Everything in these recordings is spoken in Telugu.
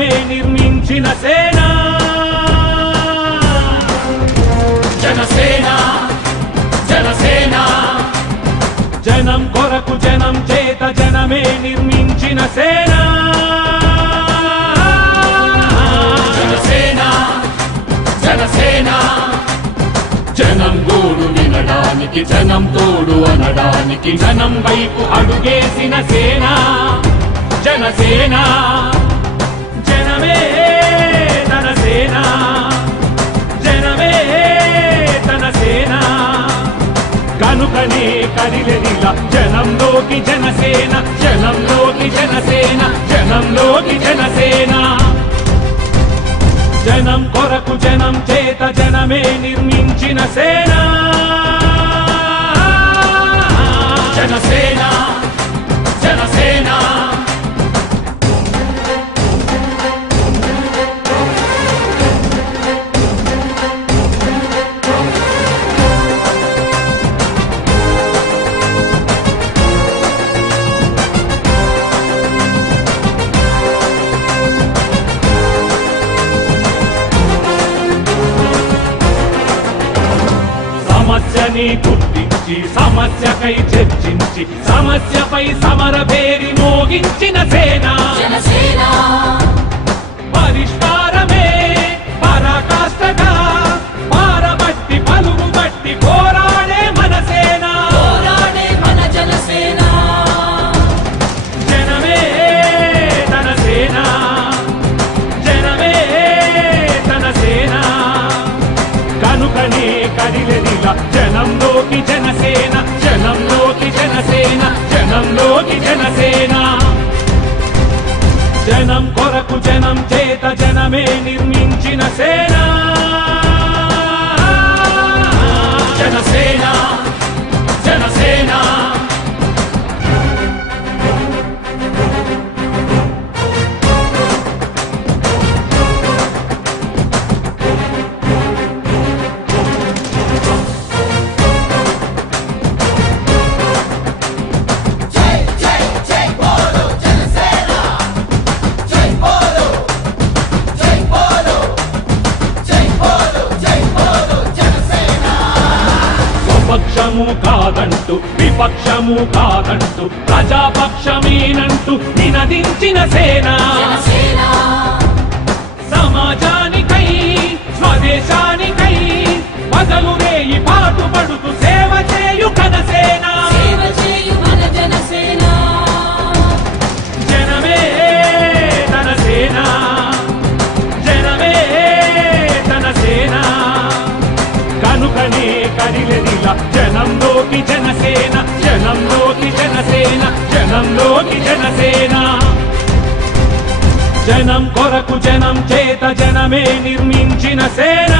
జనమే నిర్మించిన సేన జనసేన జనసేన జనం కొరకు జనం చేత జనమే నిర్మించిన సేన జనసేన జనసేన జనం గోడు వినడానికి జనం తోడు అనడానికి జనం వైపు అడుగేసిన సేన జనసేన జనమే తన సేన జనమే తన సేన కనుకనే కదిలెదిలా జనంలోకి జనసేన జనంలోకి జనసేన జనంలోకి జనసేన జనం కొరకు జనం చేత జనమే నిర్మించిన సేన జనసేన జనసేన సమస్యని గుర్తించి సమస్యకై చర్చించి సమస్యపై సమర పేరి మోగించిన సేన జనసేన పరిష్కారమే పరాకాష్ఠగా పారబట్టి పలుగు బట్టి పోరాడే మన సేన పోరాడే మన జనసేన జనమే తన సేన జనమే తన సేన కనుకనే కదిలెదిలా జనంలోకి జనసేన జనంలోకి జనసేన జనంలోకి జనసేన జనం కొరకు జనం చేత జనమే నిర్మించిన సేన జనసేన జనసేన పక్షము కాదంటూ విపక్షము కాదంటూ ప్రజాపక్షమేనంటూ నినదించిన సేన సమాజానికై స్వదేశానికై పగలు రేయి పాటుపడుతూ సేవ చేయు కనసేన జనమే తన సేన జనమే తన సేన కనుకనే కదిలెదిలా జనంలోకి జనసేన జనంలోకి జనసేన జనంలోకి జనసేన జనం కొరకు జనం చేత జనమే నిర్మించిన సేన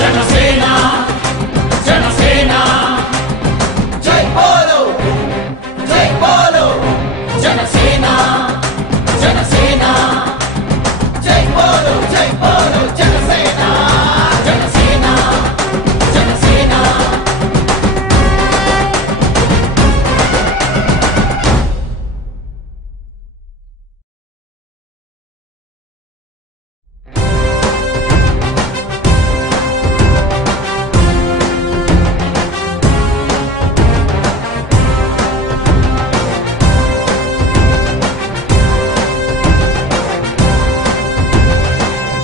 జనసేన జనసేన జై బోలో జనసేన జనసేన జై బోలో జనసేన జనసేన జనసేన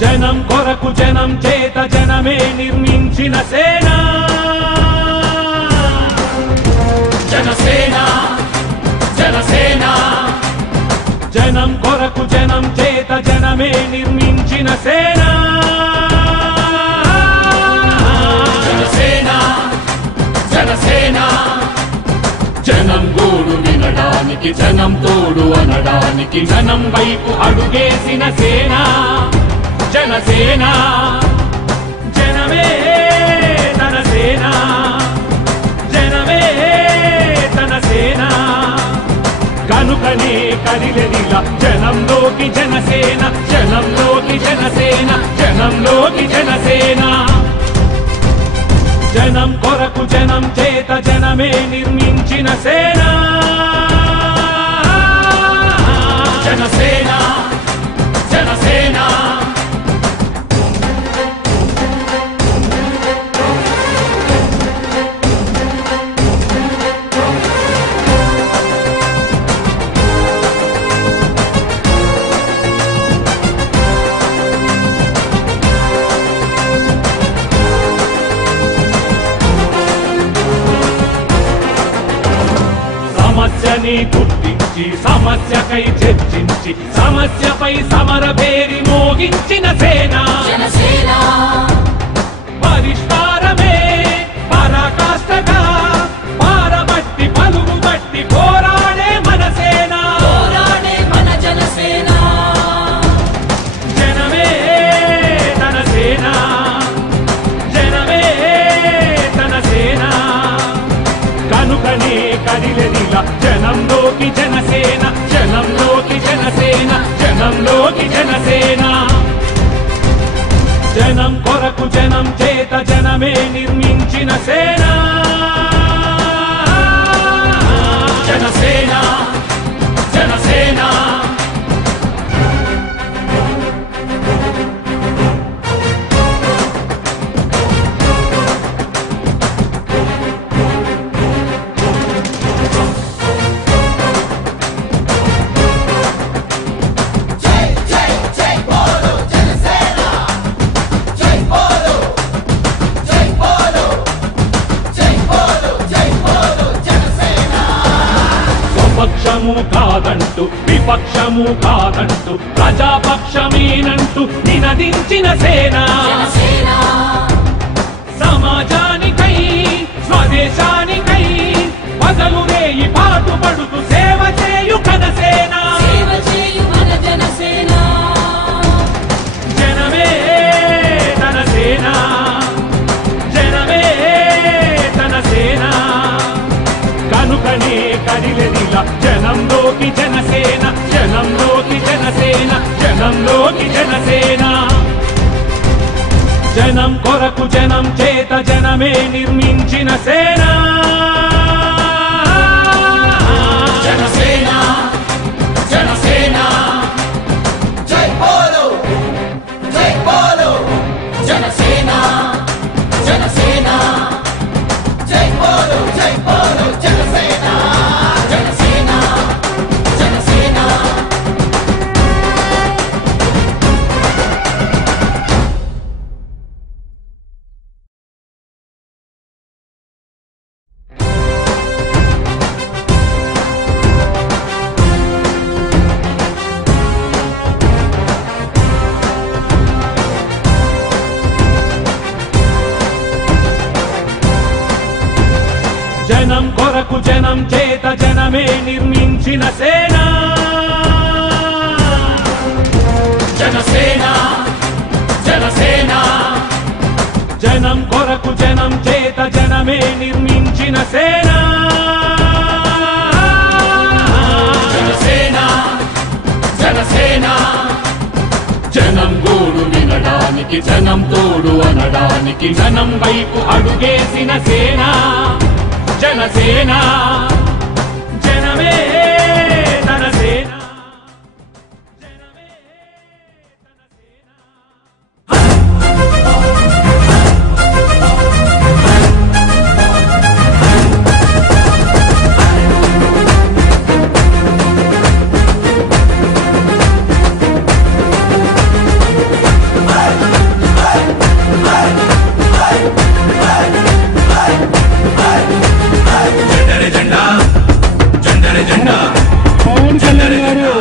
జనం కొరకు జనం చేత జనమే నిర్మించిన సేన జనసేన జనసేన జనం కొరకు జనం చేత జనమే నిర్మించిన సేన జనసేన జనసేన జనం గోడు వినడానికి జనం తోడు అనడానికి జనం వైపు అడుగేసిన సేన జనసేన జనమే తన సేన జనమే తన సేన కనుకనే కదిలెదిలా జనంలోకి జనసేన జనంలోకి జనసేన జనంలోకి జనసేన జనం కొరకు జనం చేత జనమే నిర్మించిన సేన సమస్యని గుర్తించి సమస్యకై చర్చించి సమస్యపై సమర పేరి మోగించిన సేన జనసేన పరిష్కారమే పరాకాష్ఠగా పారబట్టి పలుగుబట్టి పోరాడే మన సేన పోరాడే మన జనసేన జనమే తన సేన జనమే తన సేన కనుకనే కదిలెదిలా జనంలోకి జనసేన జనంలోకి జనసేన జనంలోకి జనసేన జనం కొరకు జనం చేత జనమే నిర్మించిన సేన జనసేన జనసేన పక్షము కాదంటూ విపక్షము కాదంటూ ప్రజాపక్షమేనంటూ నినదించిన సేన జనసేన సమాజానికై స్వదేశానికై పగలు రేయి పాటుపడుతూ సేవ చేయు కనసేన సేవ చేయు మన జనసేన జనమే తన సేన జనమే తన సేన కనుకనే కదిలెదిలా జనంలోకి జనసేన జనంలోకి జనసేన జనంలోకి జనసేన జనం కొరకు జనం చేత జనమే నిర్మించిన సేన జనసేన జనసేన జై బోలో జనసేన జనసేన జై బోలో జనసేన జనసేన జనసేన జనం కొరకు జనం చేత జనమే నిర్మించిన సేన జనసేన జనసేన జనం కొరకు జనం చేత జనమే నిర్మించిన సేన జనసేన జనసేన జనం గోడు వినడానికి జనం తోడు అనడానికి జనం వైపు అడుగేసిన సేన జనసేన జనమే తన సేన జనమే తన సేన పవన్ కళ్యాణ్ గారు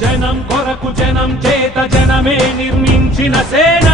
జనం కొరకు జనం చేత జనమే నిర్మించిన సేన